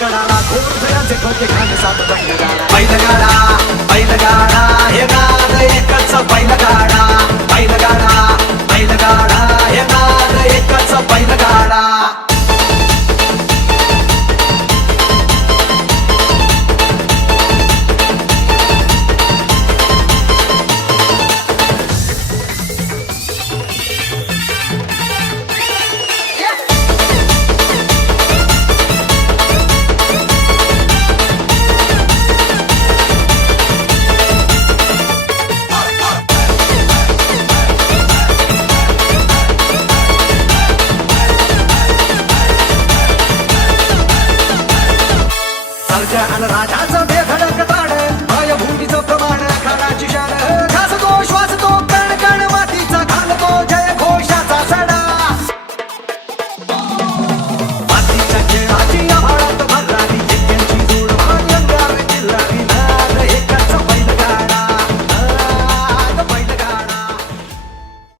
कडाला घोडदऱ्याचे ठोके खाणे सात बैलगाडा बैलगाडा हे नाद एकच बैलगाडा बैलगाडा बैलगाडा हे नाद एकच बैलगाडा राजाचं बेधडक